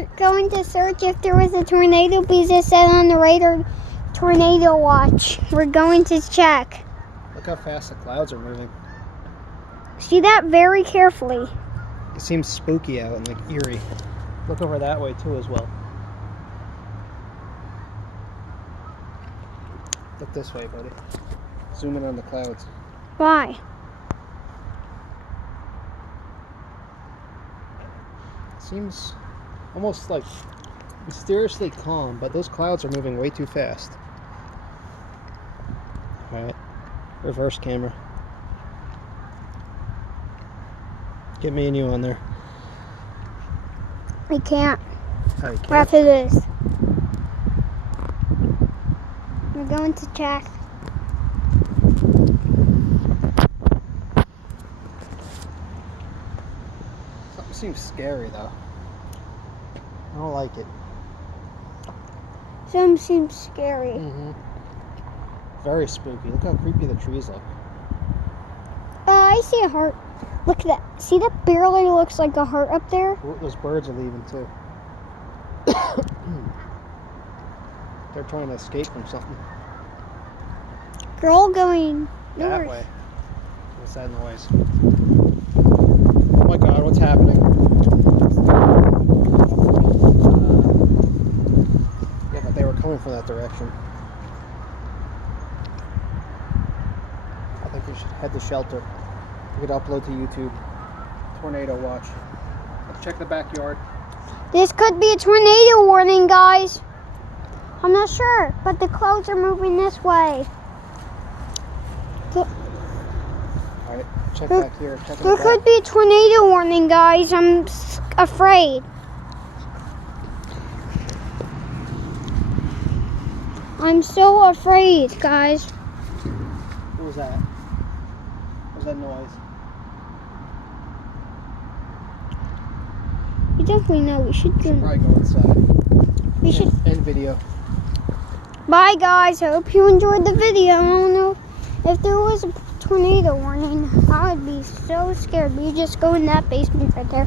we're going to search if there was a tornado because it said on the radar tornado watch. We're going to check. Look how fast the clouds are moving. See that very carefully. It seems spooky out and like eerie. Look over that way too as well. Look this way, buddy. Zoom in on the clouds. Why? It seems almost like mysteriously calm, but those clouds are moving way too fast. Alright, reverse camera. Get me and you on there. I can't. Oh, you can't? After this. We're going to check. Something seems scary though. I don't like it. Some seems scary. Very spooky. Look how creepy the trees look. I see a heart. Look at that. See that barely looks like a heart up there? Ooh, those birds are leaving too. They're trying to escape from something. They're all going That north. way. What's that noise? Oh my god, what's happening? Yeah, but they were coming from that direction. I think we should head to shelter. We could upload to YouTube. Tornado watch. Let's check the backyard. This could be a tornado warning, guys. I'm not sure, but the clouds are moving this way. Alright, check back here. Check in There the could back. be a tornado warning, guys. I'm afraid. I'm so afraid, guys. What was that? What was that noise? You definitely know we should do. Probably go inside. We should. End video. Bye, guys. I hope you enjoyed the video. I don't know if there was a tornado warning. I would be so scared. We just go in that basement right there.